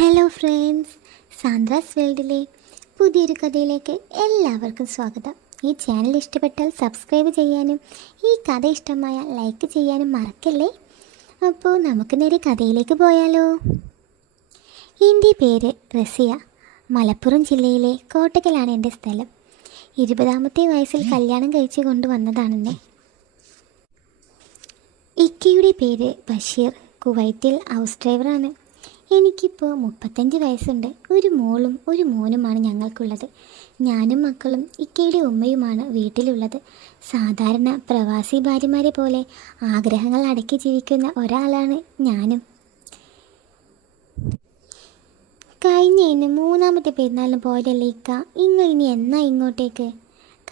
Hello friends, Sandra's വേൾഡിലെ പുതിയൊരു കഥയിലേക്ക് എല്ലാവർക്കും സ്വാഗതം. ഈ ചാനൽ ഇഷ്ടപ്പെട്ടാൽ സബ്സ്ക്രൈബ് ചെയ്യാനും ഈ കഥ ഇഷ്ടമായ ലൈക്ക് ചെയ്യാനും മറക്കല്ലേ. അപ്പോൾ നമുക്ക് നേരെ കഥയിലേക്ക് പോയാലോ. എൻ്റെ പേര് റസിയ. മലപ്പുറം ജില്ലയിലെ കോട്ടക്കലാണ് എൻ്റെ സ്ഥലം. 20ാമത്തെ വയസ്സിൽ കല്യാണം കഴിച്ചു കൊണ്ടുവന്നതാണെന്നെ. ഇക്കയുടെ പേര് ബഷീർ. കുവൈത്തിൽ ഹൗസ് ഡ്രൈവറാണ്. എനിക്കിപ്പോൾ 35 വയസ്സുണ്ട്. ഒരു മോളും ഒരു മോനുമാണ് ഞങ്ങൾക്കുള്ളത്. ഞാനും മക്കളും ഇക്കയുടെ ഉമ്മയുമാണ് വീട്ടിലുള്ളത്. സാധാരണ പ്രവാസി ഭാര്യമാരെ പോലെ ആഗ്രഹങ്ങൾ അടക്കി ജീവിക്കുന്ന ഒരാളാണ് ഞാനും. കഴിഞ്ഞതിന് 3ാമത്തെ പെരുന്നാളിന് പോയതല്ലേ ഇക്ക, ഇന്ന് ഇനി എന്നാ ഇങ്ങോട്ടേക്ക്?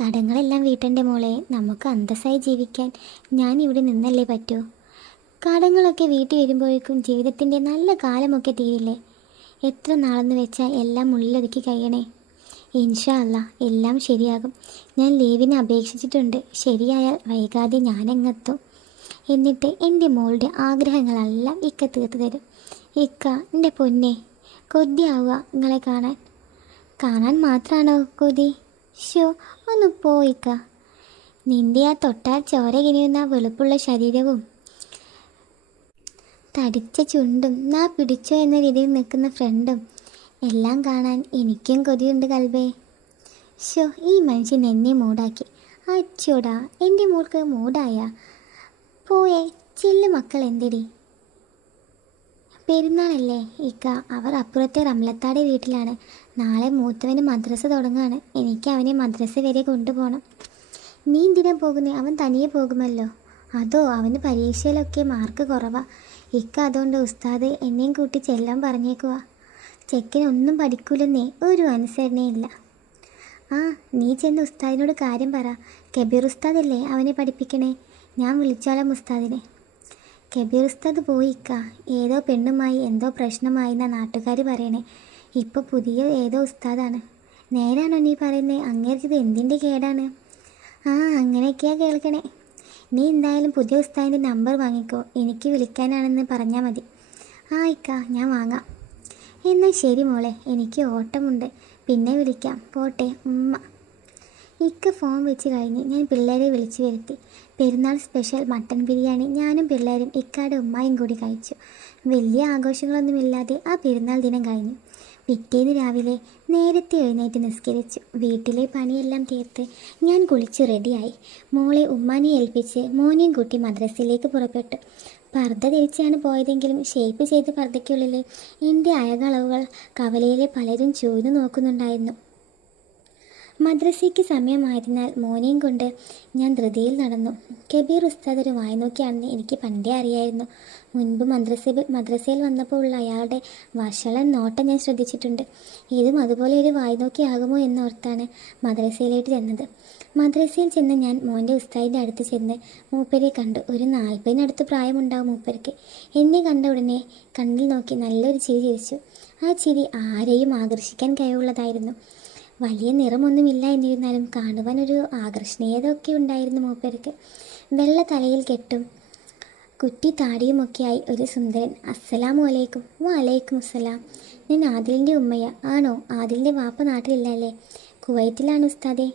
കടങ്ങളെല്ലാം വീട്ടൻ്റെ മോളെ, നമുക്ക് അന്തസ്സായി ജീവിക്കാൻ ഞാൻ ഇവിടെ നിന്നല്ലേ പറ്റൂ. കടങ്ങളൊക്കെ വീട്ടിൽ വരുമ്പോഴേക്കും ജീവിതത്തിൻ്റെ നല്ല കാലമൊക്കെ തീരില്ലേ. എത്ര നാളെന്ന് വെച്ചാൽ എല്ലാം ഉള്ളിലൊതുക്കി കഴിയണേ. ഇൻഷാ അല്ലാ എല്ലാം ശരിയാകും. ഞാൻ ലീവിന് അപേക്ഷിച്ചിട്ടുണ്ട്. ശരിയായാൽ വൈകാതെ ഞാനെങ്ങെത്തും. എന്നിട്ട് എൻ്റെ മോളുടെ ആഗ്രഹങ്ങളെല്ലാം ഇക്ക തീർത്തു തരും. ഇക്ക എൻ്റെ പൊന്നെ, കൊതിയാവുക നിങ്ങളെ കാണാൻ മാത്രമാണോ കൊതി? ഷോ ഒന്ന് പോയിക്ക. നിൻ്റെ ആ തൊട്ടാൽ ചോര കിനിയുന്ന വെളുപ്പുള്ള ശരീരവും തടിച്ച ചുണ്ടും നാ പിടിച്ചോ എന്ന രീതിയിൽ നിൽക്കുന്ന ഫ്രണ്ടും എല്ലാം കാണാൻ എനിക്കും കൊതിയുണ്ട് കൽബേ. ഷോ ഈ മനുഷ്യൻ എന്നെ മൂടാക്കി. അച്ചോടാ, എൻ്റെ മോൾക്ക് മൂടായ പോയേ. ചെല്ലു മക്കൾ എന്തിടി. പെരുന്നാളല്ലേ ഇക്ക, അവർ അപ്പുറത്തെ റംലത്താടെ വീട്ടിലാണ്. നാളെ മൂത്തവന് മദ്രസ തുടങ്ങുകയാണ്. എനിക്ക് അവനെ മദ്രസ വരെ കൊണ്ടുപോകണം. നീ എന്തിനാ പോകുന്നേ? അവൻ തനിയെ പോകുമല്ലോ. അതോ അവന് പരീക്ഷയിലൊക്കെ മാർക്ക് കുറവാ ഇക്ക. അതുകൊണ്ട് ഉസ്താദ് എന്നെയും കൂട്ടി ചെല്ലാൻ പറഞ്ഞേക്കുക. ചെക്കനൊന്നും പഠിക്കൂലെന്നേ, ഒരു അനുസരണയില്ല. ആ നീ ചെന്ന് ഉസ്താദിനോട് കാര്യം പറ. കബീർ ഉസ്താദല്ലേ അവനെ പഠിപ്പിക്കണേ. ഞാൻ വിളിച്ചോളാം ഉസ്താദിനെ. കബീർ ഉസ്താദ് പോയിക്ക. ഏതോ പെണ്ണുമായി എന്തോ പ്രശ്നമായി എന്നാ നാട്ടുകാർ പറയണേ. ഇപ്പോൾ പുതിയ ഏതോ ഉസ്താദാണ്. നേരാണോ നീ പറയുന്നത്? അങ്ങേർക്കിത് എന്തിൻ്റെ കേടാണ്? ആ അങ്ങനെയൊക്കെയാ കേൾക്കണേ. നീ എന്തായാലും പുതിയ ഉസ്താദിൻ്റെ നമ്പർ വാങ്ങിക്കോ. എനിക്ക് വിളിക്കാനാണെന്ന് പറഞ്ഞാൽ മതി. ആ ഇക്ക, ഞാൻ വാങ്ങാം. എന്നാൽ ശരി മോളെ, എനിക്ക് ഓട്ടമുണ്ട്, പിന്നെ വിളിക്കാം. പോട്ടെ ഉമ്മ. ഇക്ക ഫോൺ വെച്ച് കഴിഞ്ഞ് ഞാൻ പിള്ളേരെ വിളിച്ചു വരുത്തി. പെരുന്നാൾ സ്പെഷ്യൽ മട്ടൻ ബിരിയാണി ഞാനും പിള്ളേരും ഇക്കാടെ ഉമ്മായും കൂടി കഴിച്ചു. വലിയ ആഘോഷങ്ങളൊന്നുമില്ലാതെ ആ പെരുന്നാൾ ദിനം കഴിഞ്ഞു. പിറ്റേന്ന് രാവിലെ നേരത്തെ എഴുന്നേറ്റ് നിസ്കരിച്ചു. വീട്ടിലെ പണിയെല്ലാം തീർത്ത് ഞാൻ കുളിച്ച് റെഡിയായി. മോളെ ഉമ്മാനെ ഏൽപ്പിച്ച് മോനെയും കൂട്ടി മദ്രസയിലേക്ക് പുറപ്പെട്ടു. പർദ്ദ ധരിച്ചാണ് പോയതെങ്കിലും ഷേപ്പ് ചെയ്ത പർദ്ദയ്ക്കുള്ളിൽ എൻ്റെ അഴകളവുകൾ കവലയിലെ പലരും ചൂഴ്ന്നു നോക്കുന്നുണ്ടായിരുന്നു. മദ്രസയ്ക്ക് സമയമായതിനാൽ മോനെയും കൊണ്ട് ഞാൻ ധൃതിയിൽ നടന്നു. കബീർ ഉസ്താദ് ഒരു വായ്നോക്കിയാണെന്ന് എനിക്ക് പണ്ടേ അറിയായിരുന്നു. മുൻപ് മദ്രസയിൽ വന്നപ്പോൾ ഉള്ള അയാളുടെ വഷളൻ നോട്ടം ഞാൻ ശ്രദ്ധിച്ചിട്ടുണ്ട്. ഇതും അതുപോലെ ഒരു വായ്നോക്കിയാകുമോ എന്നോർത്താണ് മദ്രസയിലേക്ക് ചെന്നത്. മദ്രസയിൽ ചെന്ന് ഞാൻ മോൻ്റെ ഉസ്താദിൻ്റെ അടുത്ത് ചെന്ന് മൂപ്പരെ കണ്ടു. ഒരു 40-നടുത്ത് പ്രായമുണ്ടാവും മൂപ്പർക്ക്. എന്നെ കണ്ട ഉടനെ കണ്ണിൽ നോക്കി നല്ലൊരു ചിരി ചിരിച്ചു. ആ ചിരി ആരെയും ആകർഷിക്കാൻ കഴിവുള്ളതായിരുന്നു. വലിയ നിറമൊന്നുമില്ല എന്നിരുന്നാലും കാണുവാൻ ഒരു ആകർഷണീയതയൊക്കെ ഉണ്ടായിരുന്നു മൂപ്പർക്ക്. വെള്ള തലയിൽ കെട്ടും കുറ്റി താടിയുമൊക്കെയായി ഒരു സുന്ദരൻ. അസ്സലാമു അലൈക്കും. വലൈക്കും അസ്സലാം. ഞാൻ ആദിലിൻ്റെ ഉമ്മയ. ആണോ? ആദിലിൻ്റെ വാപ്പ നാട്ടിലില്ലല്ലേ? കുവൈറ്റിലാണ് ഉസ്താദേ.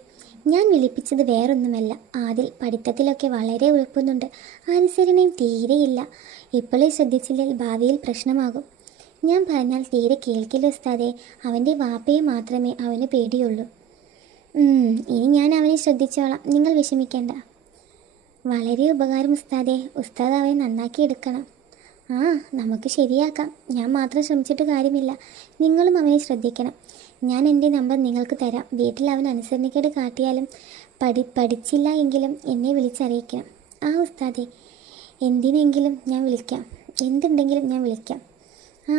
ഞാൻ വിളിപ്പിച്ചത് വേറൊന്നുമല്ല. ആദിൽ പഠിത്തത്തിലൊക്കെ വളരെ ഉഴപ്പുന്നുണ്ട്. അനുസരണയും തീരെയില്ല. ഇപ്പോഴേ ശ്രദ്ധിച്ചില്ലെങ്കിൽ ഭാവിയിൽ പ്രശ്നമാകും. ഞാൻ പറഞ്ഞാൽ തീരെ കേൾക്കില്ല ഉസ്താദേ. അവൻ്റെ വാപ്പയെ മാത്രമേ അവന് പേടിയുള്ളൂ. ഇനി ഞാൻ അവനെ ശ്രദ്ധിച്ചോളാം, നിങ്ങൾ വിഷമിക്കേണ്ട. വളരെ ഉപകാരം ഉസ്താദേ. ഉസ്താദ് അവനെ നന്നാക്കി എടുക്കണം. ആ നമുക്ക് ശരിയാക്കാം. ഞാൻ മാത്രം ശ്രമിച്ചിട്ട് കാര്യമില്ല, നിങ്ങളും അവനെ ശ്രദ്ധിക്കണം. ഞാൻ എൻ്റെ നമ്പർ നിങ്ങൾക്ക് തരാം. വീട്ടിൽ അവൻ അനുസരണക്കേട് കാട്ടിയാലും പഠിച്ചില്ല എങ്കിലും എന്നെ വിളിച്ചറിയിക്കണം. ആ ഉസ്താദേ, എന്തിനെങ്കിലും ഞാൻ വിളിക്കാം. എന്തുണ്ടെങ്കിലും ഞാൻ വിളിക്കാം. ആ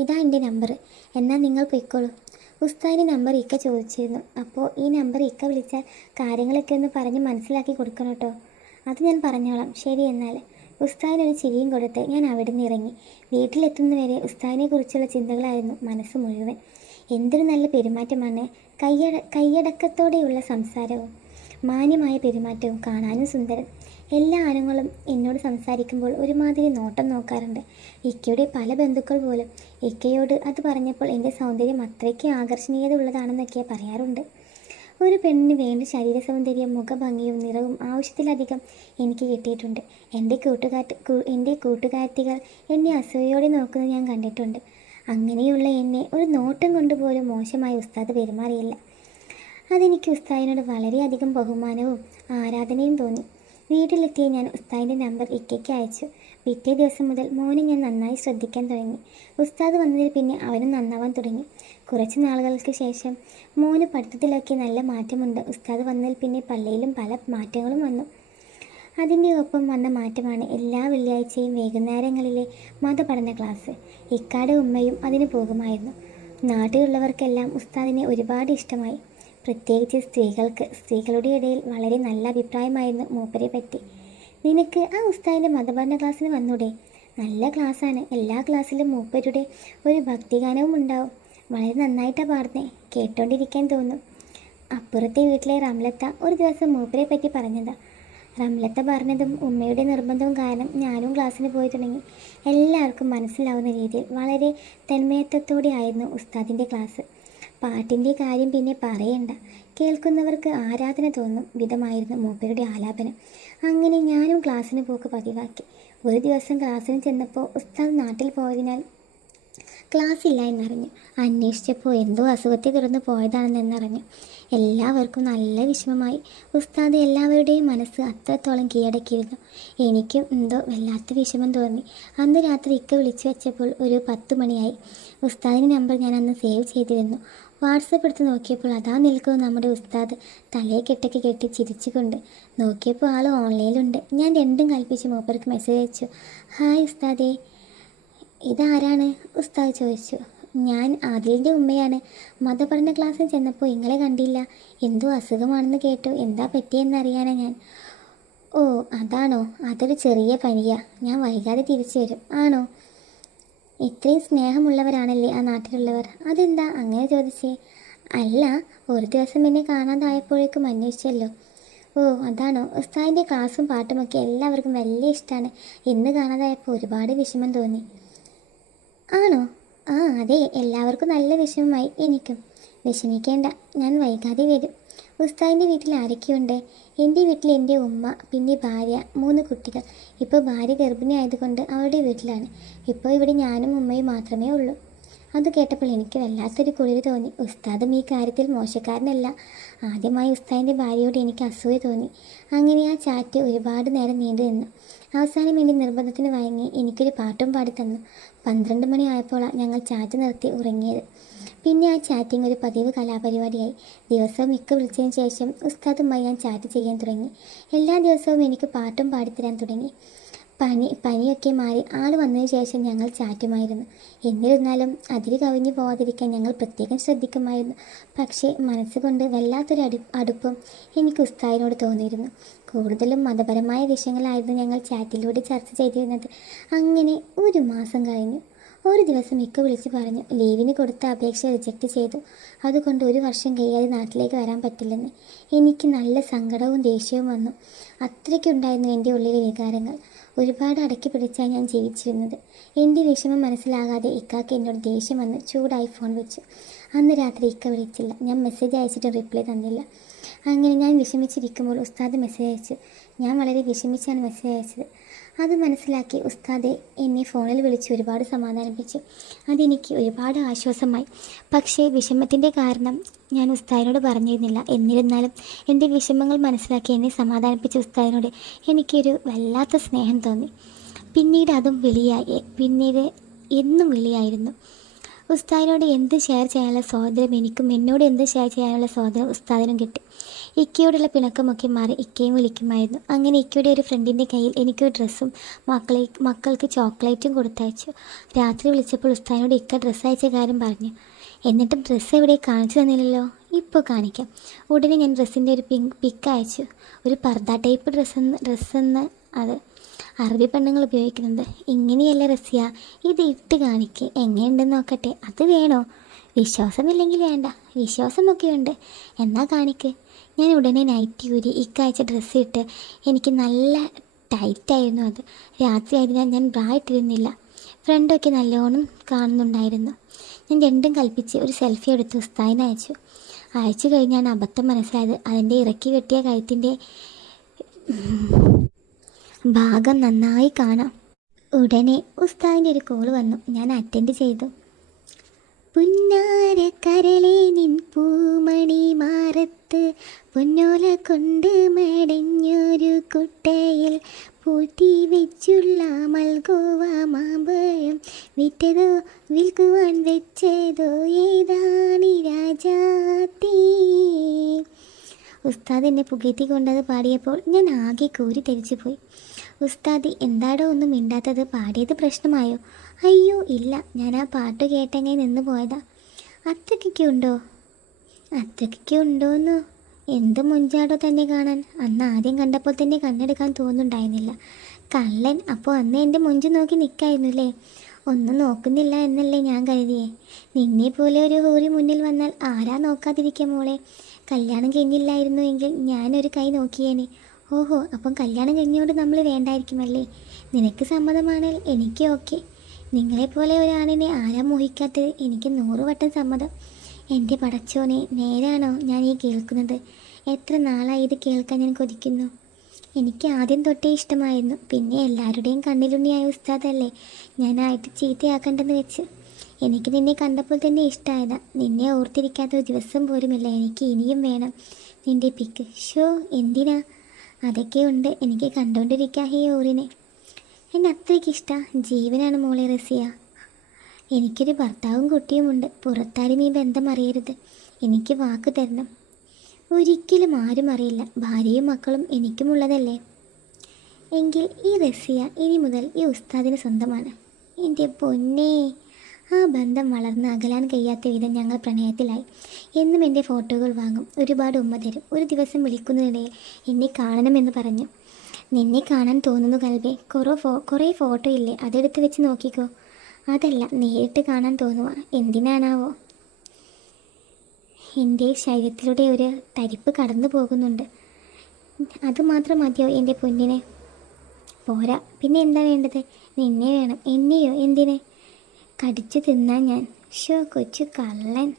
ഇതാ എൻ്റെ നമ്പർ. എന്നാൽ നിങ്ങൾ പൊയ്ക്കോളൂ. ഉസ്താദിൻ്റെ നമ്പർ ഇക്ക ചോദിച്ചിരുന്നു. അപ്പോൾ ഈ നമ്പർ ഇക്ക വിളിച്ചാൽ കാര്യങ്ങളൊക്കെ ഒന്ന് പറഞ്ഞ് മനസ്സിലാക്കി കൊടുക്കണം കേട്ടോ. അത് ഞാൻ പറഞ്ഞോളാം. ശരി എന്നാൽ. ഉസ്താദിനൊരു ചിരിയും കൊടുത്ത് ഞാൻ അവിടെ നിന്ന് ഇറങ്ങി. വീട്ടിലെത്തുന്നവരെ ഉസ്താദിനെക്കുറിച്ചുള്ള ചിന്തകളായിരുന്നു മനസ്സ് മുഴുവൻ. എന്തൊരു നല്ല പെരുമാറ്റമാണ്. കയ്യടക്കത്തോടെയുള്ള സംസാരവും മാന്യമായ പെരുമാറ്റവും കാണാനും സുന്ദരൻ. എല്ലാ ആണുങ്ങളും എന്നോട് സംസാരിക്കുമ്പോൾ ഒരുമാതിരി നോട്ടം നോക്കാറുണ്ട്. ഇക്കയുടെ പല ബന്ധുക്കൾ പോലും ഇക്കയോട് അത് പറഞ്ഞപ്പോൾ എൻ്റെ സൗന്ദര്യം അത്രയ്ക്ക് ആകർഷണീയത ഉള്ളതാണെന്നൊക്കെ പറയാറുണ്ട്. ഒരു പെണ്ണിന് വേണ്ട ശരീര സൗന്ദര്യം, മുഖഭംഗിയും നിറവും ആവശ്യത്തിലധികം എനിക്ക് കിട്ടിയിട്ടുണ്ട്. എൻ്റെ കൂട്ടുകാർത്തികൾ എന്നെ അസൂയയോടെ നോക്കുന്നത് ഞാൻ കണ്ടിട്ടുണ്ട്. അങ്ങനെയുള്ള എന്നെ ഒരു നോട്ടം കൊണ്ടുപോലും മോശമായി ഉസ്താദ് പെരുമാറിയില്ല. അതെനിക്ക് ഉസ്താദിനോട് വളരെയധികം ബഹുമാനവും ആരാധനയും തോന്നി. വീട്ടിലെത്തിയ ഞാൻ ഉസ്താദിൻ്റെ നമ്പർ ഇക്കയ്ക്ക് അയച്ചു. പിറ്റേ ദിവസം മുതൽ മോനെ ഞാൻ നന്നായി ശ്രദ്ധിക്കാൻ തുടങ്ങി. ഉസ്താദ് വന്നതിൽ പിന്നെ അവനും നന്നാവാൻ തുടങ്ങി. കുറച്ച് നാളുകൾക്ക് ശേഷം മോന് പഠിത്തത്തിലൊക്കെ നല്ല മാറ്റമുണ്ട്. ഉസ്താദ് വന്നതിൽ പിന്നെ പള്ളിയിലും പല മാറ്റങ്ങളും വന്നു. അതിൻ്റെ ഒപ്പം വന്ന മാറ്റമാണ് എല്ലാ വെള്ളിയാഴ്ചയും വൈകുന്നേരങ്ങളിലെ മതപഠന ക്ലാസ്. ഇക്കാടെ ഉമ്മയും അതിന് പോകുമായിരുന്നു. നാട്ടിലുള്ളവർക്കെല്ലാം ഉസ്താദിനെ ഒരുപാട് ഇഷ്ടമായി. പ്രത്യേകിച്ച് സ്ത്രീകളുടെ ഇടയിൽ വളരെ നല്ല അഭിപ്രായമായിരുന്നു മൂപ്പരെ പറ്റി. നിനക്ക് ആ ഉസ്താദിൻ്റെ മതപഠന ക്ലാസ്സിന് വന്നൂടെ? നല്ല ക്ലാസ്സാണ്. എല്ലാ ക്ലാസ്സിലും മൂപ്പരുടെ ഒരു ഭക്തിഗാനവും ഉണ്ടാവും. വളരെ നന്നായിട്ടാണ് പാടുന്നേ, കേട്ടോണ്ടിരിക്കാൻ തോന്നും. അപ്പുറത്തെ വീട്ടിലെ റംലത്ത ഒരു ദിവസം മൂപ്പരെ പറ്റി പറഞ്ഞതാ. റംലത്ത പറഞ്ഞതും ഉമ്മയുടെ നിർബന്ധവും കാരണം ഞാനും ക്ലാസ്സിന് പോയി തുടങ്ങി. എല്ലാവർക്കും മനസ്സിലാവുന്ന രീതിയിൽ വളരെ തന്മയത്വത്തോടെ ആയിരുന്നു ഉസ്താദിൻ്റെ ക്ലാസ്. പാട്ടിൻ്റെ കാര്യം പിന്നെ പറയണ്ട. കേൾക്കുന്നവർക്ക് ആരാധന തോന്നും വിധമായിരുന്നു മൂപ്പരുടെ ആലാപനം. അങ്ങനെ ഞാനും ക്ലാസ്സിന് പോക്ക് പതിവാക്കി. ഒരു ദിവസം ക്ലാസ്സിന് ചെന്നപ്പോൾ ഉസ്താദ് നാട്ടിൽ പോയതിനാൽ ക്ലാസ് ഇല്ല എന്നറിഞ്ഞു. അന്വേഷിച്ചപ്പോൾ എന്തോ അസുഖത്തെ തുടർന്ന് പോയതാണെന്നറിഞ്ഞു. എല്ലാവർക്കും നല്ല വിഷമമായി. ഉസ്താദ് എല്ലാവരുടെയും മനസ്സ് അത്രത്തോളം കീഴടക്കിയിരുന്നു. എനിക്കും എന്തോ വല്ലാത്ത വിഷമം തോന്നി. അന്ന് രാത്രി ഇക്ക വിളിച്ചു വെച്ചപ്പോൾ ഒരു 10 മണിയായി. ഉസ്താദിൻ്റെ നമ്പർ ഞാൻ അന്ന് സേവ് ചെയ്തിരുന്നു. വാട്സപ്പ് എടുത്ത് നോക്കിയപ്പോൾ അതാ നിൽക്കുന്നു നമ്മുടെ ഉസ്താദ്, തലയെ കെട്ടൊക്കെ കെട്ടി ചിരിച്ചുകൊണ്ട്. നോക്കിയപ്പോൾ ആൾ ഓൺലൈനിലുണ്ട്. ഞാൻ രണ്ടും കൽപ്പിച്ച് മൂപ്പർക്ക് മെസ്സേജ് അയച്ചു. ഹായ് ഉസ്താദേ. ഇതാരാണ്? ഉസ്താദ് ചോദിച്ചു. ഞാൻ ആദിലിൻ്റെ ഉമ്മയാണ്. മതപഠന ക്ലാസ്സിൽ ചെന്നപ്പോൾ ഇങ്ങളെ കണ്ടില്ല. എന്തോ അസുഖമാണെന്ന് കേട്ടു. എന്താ പറ്റിയെന്നറിയാനാ ഞാൻ. ഓ അതാണോ? അതൊരു ചെറിയ പനിയാ. ഞാൻ വൈകാതെ തിരിച്ചു വരും. ആണോ? ഇത്രയും സ്നേഹമുള്ളവരാണല്ലേ ആ നാട്ടിലുള്ളവർ. അതെന്താ അങ്ങനെ ചോദിച്ചേ? അല്ല, ഒരു ദിവസം എന്നെ കാണാതായപ്പോഴേക്കും അന്വേഷിച്ചല്ലോ. ഓ അതാണോ? ഉസ്താദിൻ്റെ ക്ലാസ്സും പാട്ടുമൊക്കെ എല്ലാവർക്കും വലിയ ഇഷ്ടമാണ്. ഇന്ന് കാണാതായപ്പോൾ ഒരുപാട് വിഷമം തോന്നി. ആണോ? ആ അതെ, എല്ലാവർക്കും നല്ല വിഷമമായി. എനിക്കും. വിഷമിക്കേണ്ട, ഞാൻ വൈകാതെ വരും. ഉസ്താദിൻ്റെ വീട്ടിൽ ആരൊക്കെയുണ്ട്? എൻ്റെ വീട്ടിൽ എൻ്റെ ഉമ്മ, പിന്നെ ഭാര്യ, 3 കുട്ടികൾ. ഇപ്പോൾ ഭാര്യ ഗർഭിണി ആയതുകൊണ്ട് അവരുടെ വീട്ടിലാണ്. ഇപ്പോൾ ഇവിടെ ഞാനും ഉമ്മയും മാത്രമേ ഉള്ളൂ. അത് കേട്ടപ്പോൾ എനിക്ക് വല്ലാത്തൊരു കുളിര് തോന്നി. ഉസ്താദും ഈ കാര്യത്തിൽ മോശക്കാരനല്ല. ആദ്യമായി ഉസ്താദിൻ്റെ ഭാര്യയോട് എനിക്ക് അസൂയ തോന്നി. അങ്ങനെ ആ ചാറ്റ് ഒരുപാട് നേരം നീണ്ടു നിന്നു. അവസാനം എൻ്റെ നിർബന്ധത്തിന് വഴങ്ങി എനിക്കൊരു പാട്ടും പാടിത്തന്നു. 12 മണി ആയപ്പോഴാണ് ഞങ്ങൾ ചാറ്റ് നിർത്തി ഉറങ്ങിയത്. പിന്നെ ആ ചാറ്റിംഗ് ഒരു പതിവ് കലാപരിപാടിയായി. ദിവസവും മിക്ക വിളിച്ചതിന് ശേഷം ഉസ്താദുമായി ഞാൻ ചാറ്റ് ചെയ്യാൻ തുടങ്ങി. എല്ലാ ദിവസവും എനിക്ക് പാട്ടും പാടിത്തരാൻ തുടങ്ങി. പനിയൊക്കെ മാറി ആൾ വന്നതിന് ശേഷം ഞങ്ങൾ ചാറ്റുമായിരുന്നു. എന്നിരുന്നാലും അതിര് കവിഞ്ഞു പോകാതിരിക്കാൻ ഞങ്ങൾ പ്രത്യേകം ശ്രദ്ധിക്കുമായിരുന്നു. പക്ഷേ മനസ്സുകൊണ്ട് വല്ലാത്തൊരു അടുപ്പം എനിക്ക് ഉസ്താദിനോട് തോന്നിയിരുന്നു. കൂടുതലും മതപരമായ വിഷയങ്ങളായിരുന്നു ഞങ്ങൾ ചാറ്റിലൂടെ ചർച്ച ചെയ്തിരുന്നത്. അങ്ങനെ 1 മാസം കഴിഞ്ഞു. ഒരു ദിവസം ഇക്ക വിളിച്ച് പറഞ്ഞു ലീവിന് കൊടുത്ത അപേക്ഷ റിജക്റ്റ് ചെയ്തു. അതുകൊണ്ട് 1 വർഷം കഴിയാതെ നാട്ടിലേക്ക് വരാൻ പറ്റില്ലെന്ന്. എനിക്ക് നല്ല സങ്കടവും ദേഷ്യവും വന്നു. അത്രയ്ക്കുണ്ടായിരുന്നു എൻ്റെ ഉള്ളിലെ വികാരങ്ങൾ. ഒരുപാട് അടക്കി പിടിച്ചാണ് ഞാൻ ജീവിച്ചിരുന്നത്. എൻ്റെ വിഷമം മനസ്സിലാകാതെ ഇക്കാക്ക് എന്നോട് ദേഷ്യം വന്ന് ചൂടായി ഫോൺ വെച്ചു. അന്ന് രാത്രി ഇക്ക വിളിച്ചില്ല. ഞാൻ മെസ്സേജ് അയച്ചിട്ട് റിപ്ലൈ തന്നില്ല. അങ്ങനെ ഞാൻ വിഷമിച്ചിരിക്കുമ്പോൾ ഉസ്താദ് മെസ്സേജ് അയച്ചു. ഞാൻ വളരെ വിഷമിച്ചാണ് മെസ്സേജ് അയച്ചത്. അത് മനസ്സിലാക്കി ഉസ്താദ് എന്നെ ഫോണിൽ വിളിച്ച് ഒരുപാട് സമാധാനിപ്പിച്ചു. അതെനിക്ക് ഒരുപാട് ആശ്വാസമായി. പക്ഷേ വിഷമത്തിൻ്റെ കാരണം ഞാൻ ഉസ്താദിനോട് പറഞ്ഞിരുന്നില്ല. എന്നിരുന്നാലും എൻ്റെ വിഷമങ്ങൾ മനസ്സിലാക്കി എന്നെ സമാധാനിപ്പിച്ച ഉസ്താദിനോട് എനിക്കൊരു വല്ലാത്ത സ്നേഹം തോന്നി. പിന്നീട് അതും വിളിയായി. പിന്നീട് എന്നും വിളിയായിരുന്നു. ഉസ്താദിനോട് എന്ത് ഷെയർ ചെയ്യാനുള്ള സ്വാതന്ത്ര്യം എനിക്കും എന്നോട് എന്ത് ഷെയർ ചെയ്യാനുള്ള സ്വാതന്ത്ര്യം ഉസ്താദിനും കിട്ടി. ഇക്കയോടുള്ള പിണക്കമൊക്കെ മാറി ഇക്കയും വിളിക്കുമായിരുന്നു. അങ്ങനെ ഇക്കയുടെ ഒരു ഫ്രണ്ടിൻ്റെ കയ്യിൽ എനിക്കൊരു ഡ്രസ്സും മക്കൾക്ക് ചോക്ലേറ്റും കൊടുത്തയച്ചു. രാത്രി വിളിച്ചപ്പോൾ ഉസ്താദിനോട് ഇക്ക ഡ്രസ്സ് അയച്ച കാര്യം പറഞ്ഞു. എന്നിട്ടും ഡ്രസ്സ് എവിടെ കാണിച്ചു തന്നില്ലല്ലോ. ഇപ്പോൾ കാണിക്കാം. ഉടനെ ഞാൻ ഡ്രസ്സിൻ്റെ ഒരു പിക്ക് അയച്ചു. ഒരു പർദ്ദ ടൈപ്പ് ഡ്രസ്സെന്ന് അത് അറബി പെണ്ണുങ്ങൾ ഉപയോഗിക്കുന്നുണ്ട്. ഇങ്ങനെയല്ല റസിയ, ഇത് ഇട്ട് കാണിക്ക്, എങ്ങനെയുണ്ടെന്ന് നോക്കട്ടെ. അത് വേണോ? വിശ്വാസമില്ലെങ്കിൽ വേണ്ട, വിശ്വാസമൊക്കെയുണ്ട്. എന്നാ കാണിക്ക്. ഞാൻ ഉടനെ നൈറ്റി ഊരി ഇക്കാഴ്ച ഡ്രസ്സ് ഇട്ട്. എനിക്ക് നല്ല ടൈറ്റായിരുന്നു അത്. രാത്രി ആയതിനാൽ ഞാൻ ബ്രാ ഇട്ടിരുന്നില്ല. ഫ്രണ്ടൊക്കെ നല്ലോണം കാണുന്നുണ്ടായിരുന്നു. ഞാൻ രണ്ടും കൽപ്പിച്ച് ഒരു സെൽഫി എടുത്ത് ഉസ്താദിന് അയച്ചു. അയച്ചു കഴിഞ്ഞാണ് അബദ്ധം മനസ്സിലായത്. അതിൻ്റെ ഇറക്കി വെട്ടിയ കഴുത്തിൻ്റെ ഭാഗം നന്നായി കാണാം. ഉടനെ ഉസ്താദിൻ്റെ ഒരു കോൾ വന്നു. ഞാൻ അറ്റൻഡ് ചെയ്തു. പുന്നാര കരളേ നിൻ പൂമണി മാറത്ത് പൊന്നോല കൊണ്ട് മെടഞ്ഞൊരു കുട്ടയിൽ പൂട്ടി വെച്ചുള്ള മൽഗോവ മാമ്പഴം വിറ്റതോ വിൽക്കുവാൻ വെച്ചതോ ഏതാണി രാജാത്തീ. ഉസ്താദ് എന്നെ പുകഴ്ത്തി കൊണ്ടത് പാടിയപ്പോൾ ഞാൻ ആകെ കൂരി തെരിച്ചു പോയി. ഉസ്താദ് എന്താടോ ഒന്നും മിണ്ടാത്തത്? പാടിയത് പ്രശ്നമായോ? അയ്യോ ഇല്ല, ഞാൻ ആ പാട്ട് കേട്ടെങ്ങനെ നിന്ന് പോയതാ. അത്രയ്ക്കൊക്കെ ഉണ്ടോ? അത്രയ്ക്കൊക്കെ ഉണ്ടോന്നോ? എന്ത് മുഞ്ചാടോ തന്നെ കാണാൻ. അന്ന് ആദ്യം കണ്ടപ്പോൾ തന്നെ കണ്ണെടുക്കാൻ തോന്നുന്നുണ്ടായിരുന്നില്ല. കള്ളൻ. അപ്പോൾ അന്ന് എൻ്റെ മുഞ്ച് നോക്കി നിൽക്കായിരുന്നുല്ലേ? ഒന്നും നോക്കുന്നില്ല എന്നല്ലേ ഞാൻ കരുതിയേ. നിന്നെ പോലെ ഒരു ഹൂറി മുന്നിൽ വന്നാൽ ആരാ നോക്കാതിരിക്കുക മോളെ? കല്യാണം കഴിഞ്ഞില്ലായിരുന്നു എങ്കിൽ ഞാനൊരു കൈ നോക്കിയേനെ. ഓഹോ, അപ്പം കല്യാണം കഴിഞ്ഞോണ്ട് നമ്മൾ വേണ്ടായിരിക്കുമല്ലേ? നിനക്ക് സമ്മതമാണെങ്കിൽ എനിക്ക് ഓക്കെ. നിങ്ങളെപ്പോലെ ഒരാണിനെ ആരാ മോഹിക്കാത്തത്? എനിക്ക് 100 വട്ടം സമ്മതം. എൻ്റെ പടച്ചോനെ, നേരാണോ ഞാൻ ഈ കേൾക്കുന്നത്? എത്ര നാളായി ഇത് കേൾക്കാൻ ഞാൻ കൊതിക്കുന്നു. എനിക്ക് ആദ്യം തൊട്ടേ ഇഷ്ടമായിരുന്നു. പിന്നെ എല്ലാവരുടെയും കണ്ണിലുണ്ണിയായ ഉസ്താദല്ലേ, ഞാനായിട്ട് ചീത്തയാക്കണ്ടെന്ന് വെച്ച്. എനിക്ക് നിന്നെ കണ്ടപ്പോൾ തന്നെ ഇഷ്ടമായതാ. നിന്നെ ഓർത്തിരിക്കാത്തൊരു ദിവസം പോലുമില്ല. എനിക്ക് ഇനിയും വേണം നിൻ്റെ പിക്ക്. ഷോ എന്തിനാ? അതൊക്കെ ഉണ്ട്, എനിക്ക് കണ്ടുകൊണ്ടിരിക്കുക ഈ ഊറിനെ. എന്നെ അത്രയ്ക്ക് ഇഷ്ടമാണ്. ജീവനാണ് മോളെ റസിയ. എനിക്കൊരു ഭർത്താവും കുട്ടിയുമുണ്ട്. പുറത്താരും ഈ ബന്ധം അറിയരുത്. എനിക്ക് വാക്ക് തരണം. ഒരിക്കലും ആരും അറിയില്ല. ഭാര്യയും മക്കളും എനിക്കുമുള്ളതല്ലേ. എങ്കിൽ ഈ റസിയ ഇനി മുതൽ ഈ ഉസ്താദിന് സ്വന്തമാണ്. എൻ്റെ പൊന്നേ. ആ ബന്ധം വളർന്ന് അകലാൻ കഴിയാത്ത വിധം ഞങ്ങൾ പ്രണയത്തിലായി. എന്നും എൻ്റെ ഫോട്ടോകൾ വാങ്ങും, ഒരുപാട് ഉമ്മ തരും. ഒരു ദിവസം വിളിക്കുന്നതിനിടയിൽ എന്നെ കാണണമെന്ന് പറഞ്ഞു. നിന്നെ കാണാൻ തോന്നുന്നു കൽബേ. കുറേ ഫോട്ടോ ഇല്ലേ, അതെടുത്ത് വെച്ച് നോക്കിക്കോ. അതല്ല, നേരിട്ട് കാണാൻ തോന്നുക. എന്തിനാണാവോ? എൻ്റെ ശരീരത്തിലൂടെ ഒരു തരിപ്പ് കടന്നു പോകുന്നുണ്ട്. അതുമാത്രം മതിയോ എൻ്റെ പൊന്നിനെ? പോരാ, പിന്നെ എന്താ വേണ്ടത്? നിന്നെ വേണം. എന്നെയോ? എന്തിനെ? കടിച്ചു തിന്നാൻ ഞാൻ. ഷോ കൊച്ചു കള്ളൻ.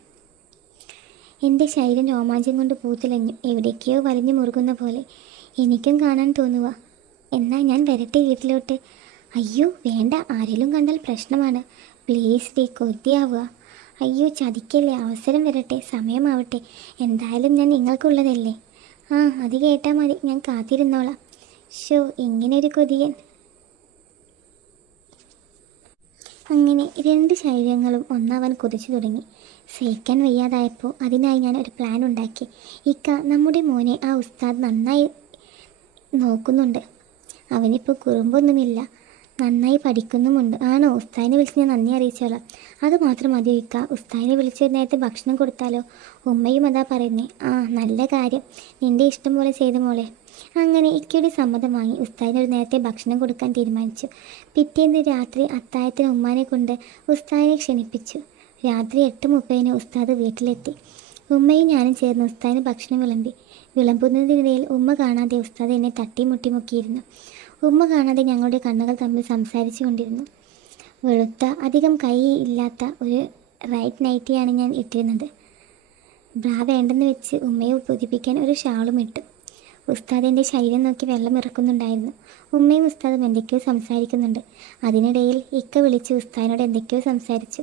എൻ്റെ ശരീരം രോമാഞ്ചം കൊണ്ട് പൂത്തിലഞ്ഞു. എവിടേക്കോ വലിഞ്ഞു മുറുകുന്ന പോലെ. എനിക്കും കാണാൻ തോന്നുക. എന്നാൽ ഞാൻ വരട്ടെ വീട്ടിലോട്ട്? അയ്യോ വേണ്ട, ആരെങ്കിലും കണ്ടാൽ പ്രശ്നമാണ്. പ്ലീസ് ഡേ, കൊതിയാവുക. അയ്യോ ചതിക്കല്ലേ, അവസരം വരട്ടെ, സമയമാവട്ടെ. എന്തായാലും ഞാൻ നിങ്ങൾക്കുള്ളതല്ലേ. ആ, അത് കേട്ടാൽ മതി, ഞാൻ കാത്തിരുന്നോളാം. ഷോ ഇങ്ങനെയൊരു കൊതിയൻ. അങ്ങനെ 2 ശരീരങ്ങളും ഒന്നാവാൻ കൊതിച്ചു തുടങ്ങി. സഹിക്കാൻ വയ്യാതായപ്പോൾ അതിനായി ഞാൻ ഒരു പ്ലാൻ ഉണ്ടാക്കി. ഇക്ക, നമ്മുടെ മോനെ ആ ഉസ്താദ് നന്നായി നോക്കുന്നുണ്ട്. അവനിപ്പോൾ കുറുമ്പൊന്നുമില്ല, നന്നായി പഠിക്കുന്നുമുണ്ട്. ആണോ? ഉസ്താദിനെ വിളിച്ച് ഞാൻ നന്ദി അറിയിച്ചോളാം. അത് മാത്രം മതിയോ ഇക്ക? ഉസ്താദിനെ വിളിച്ച് നേരത്തെ ഭക്ഷണം കൊടുത്താലോ? ഉമ്മയും അതാ പറയുന്നേ. ആ, നല്ല കാര്യം. നിൻ്റെ ഇഷ്ടം പോലെ ചെയ്ത മോളെ. അങ്ങനെ ഇക്കയുടെ സമ്മതം വാങ്ങി ഉസ്താദിന് ഒരു നേരത്തെ ഭക്ഷണം കൊടുക്കാൻ തീരുമാനിച്ചു. പിറ്റേന്ന് രാത്രി അത്താഴത്തിന് ഉമ്മാനെ കൊണ്ട് ഉസ്താദിനെ ക്ഷണിപ്പിച്ചു. രാത്രി 8:30 ഉസ്താദ് വീട്ടിലെത്തി. ഉമ്മയും ഞാനും ചേർന്ന് ഉസ്താദിന് ഭക്ഷണം വിളമ്പി. വിളമ്പുന്നതിനിടയിൽ ഉമ്മ കാണാതെ ഉസ്താദ് എന്നെ തട്ടിമുട്ടി മുക്കിയിരുന്നു. ഉമ്മ കാണാതെ ഞങ്ങളുടെ കണ്ണുകൾ തമ്മിൽ സംസാരിച്ചു കൊണ്ടിരുന്നു. വെളുത്ത, അധികം കൈ ഇല്ലാത്ത ഒരു റൈറ്റ് നൈറ്റിയാണ് ഞാൻ ഇട്ടിരുന്നത്. ബ്രാ വേണ്ടെന്ന് വെച്ച് ഉമ്മയെ പുതിപ്പിക്കാൻ ഒരു ഷാളും ഇട്ടു. ഉസ്താദ് എൻ്റെ ശരീരം നോക്കി വെള്ളം ഇറക്കുന്നുണ്ടായിരുന്നു. ഉമ്മയും ഉസ്താദും എന്തൊക്കെയോ സംസാരിക്കുന്നുണ്ട്. അതിനിടയിൽ ഇക്ക വിളിച്ച് ഉസ്താദിനോട് എന്തൊക്കെയോ സംസാരിച്ചു.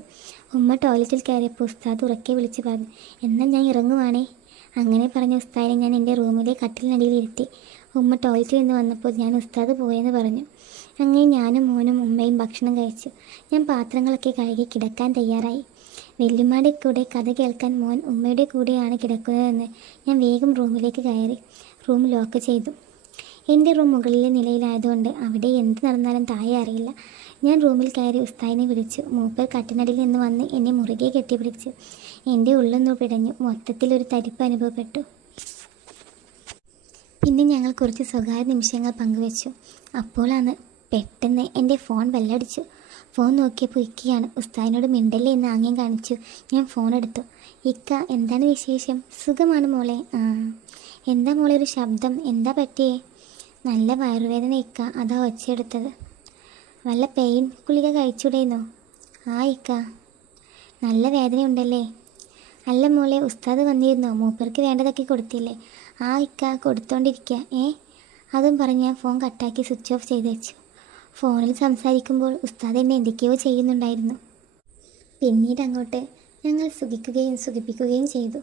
ഉമ്മ ടോയ്ലറ്റിൽ കയറിയപ്പോൾ ഉസ്താദ് ഉറക്കെ വിളിച്ച് പറഞ്ഞു, എന്നാൽ ഞാൻ ഇറങ്ങുവാണേ. അങ്ങനെ പറഞ്ഞ ഉസ്താദിനെ ഞാൻ എൻ്റെ റൂമിലെ കട്ടിലിനടിയിൽ ഇരുത്തി. ഉമ്മ ടോയ്ലറ്റിൽ നിന്ന് വന്നപ്പോൾ ഞാൻ ഉസ്താദ് പോയെന്ന് പറഞ്ഞു. അങ്ങനെ ഞാനും മോനും ഉമ്മയും ഭക്ഷണം കഴിച്ചു. ഞാൻ പാത്രങ്ങളൊക്കെ കഴുകി കിടക്കാൻ തയ്യാറായി. വല്യമ്മയുടെ കൂടെ കഥ കേൾക്കാൻ മോൻ ഉമ്മയുടെ കൂടെയാണ് കിടക്കുന്നതെന്ന് ഞാൻ വേഗം റൂമിലേക്ക് കയറി. റൂം ലോക്ക് ചെയ്തു. എൻ്റെ റൂം മുകളിലെ നിലയിലായതുകൊണ്ട് അവിടെ എന്ത് നടന്നാലും താഴെ അറിയില്ല. ഞാൻ റൂമിൽ കയറി ഉസ്താദിനെ വിളിച്ചു. മൂപ്പർ കട്ടിനടിയിൽ നിന്ന് വന്ന് എന്നെ മുറുകെ കെട്ടിപ്പിടിച്ചു. എൻ്റെ ഉള്ളൊന്നു പിടഞ്ഞു. മൊത്തത്തിലൊരു തരിപ്പ് അനുഭവപ്പെട്ടു. പിന്നെ ഞങ്ങൾ കുറച്ച് സ്വകാര്യ നിമിഷങ്ങൾ പങ്കുവെച്ചു. അപ്പോഴാണ് പെട്ടെന്ന് എൻ്റെ ഫോൺ ബെല്ലടിച്ചു. ഫോൺ നോക്കിയപ്പോൾ ഇക്കയാണ്. ഉസ്താദിനോട് മിണ്ടല്ലേ എന്ന് ആംഗ്യം കാണിച്ചു. ഞാൻ ഫോൺ എടുത്തു. ഇക്ക, എന്താണ് വിശേഷം? സുഖമാണ് മോളെ. ആ, എന്താ മോളെ ഒരു ശബ്ദം? എന്താ പറ്റിയേ? നല്ല വയറുവേദന ഇക്ക, അതാ ഒച്ചയെടുത്തത്. വല്ല പെയിൻ ഗുളിക കഴിച്ചുകൂടെയെന്നോ? ആ ഇക്ക, നല്ല വേദനയുണ്ടല്ലേ? അല്ല മോളെ, ഉസ്താദ് വന്നിരുന്നോ? മൂപ്പർക്ക് വേണ്ടതൊക്കെ കൊടുത്തില്ലേ? ആ ഇക്ക, കൊടുത്തോണ്ടിരിക്കുക. അതും പറഞ്ഞ് ഞാൻ ഫോൺ കട്ടാക്കി സ്വിച്ച് ഓഫ് ചെയ്ത് വെച്ചു. ഫോണിൽ സംസാരിക്കുമ്പോൾ ഉസ്താദ് എന്നെ എന്തൊക്കെയോ ചെയ്യുന്നുണ്ടായിരുന്നു. പിന്നീട് അങ്ങോട്ട് ഞങ്ങൾ സുഖിക്കുകയും സുഖിപ്പിക്കുകയും ചെയ്തു.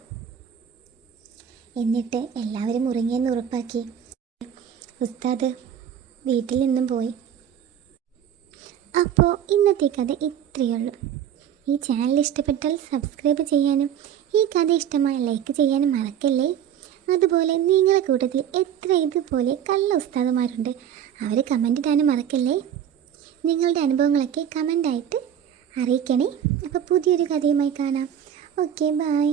എന്നിട്ട് എല്ലാവരും ഉറങ്ങിയെന്ന് ഉറപ്പാക്കി ഉസ്താദ് വീട്ടിൽ നിന്നും പോയി. അപ്പോൾ ഇന്നത്തെ കഥ ഇത്രയേ ഉള്ളൂ. ഈ ചാനൽ ഇഷ്ടപ്പെട്ടാൽ സബ്സ്ക്രൈബ് ചെയ്യാനും ഈ കഥ ഇഷ്ടമായ ലൈക്ക് ചെയ്യാനും മറക്കല്ലേ. അതുപോലെ നിങ്ങളുടെ കൂട്ടത്തിൽ എത്ര ഇതുപോലെ കള്ള ഉസ്താദുമാരുണ്ട്, അവർ കമൻ്റ് ഇടാനും മറക്കല്ലേ. നിങ്ങളുടെ അനുഭവങ്ങളൊക്കെ കമൻ്റായിട്ട് അറിയിക്കണേ. അപ്പോൾ പുതിയൊരു കഥയുമായി കാണാം. Okay, by.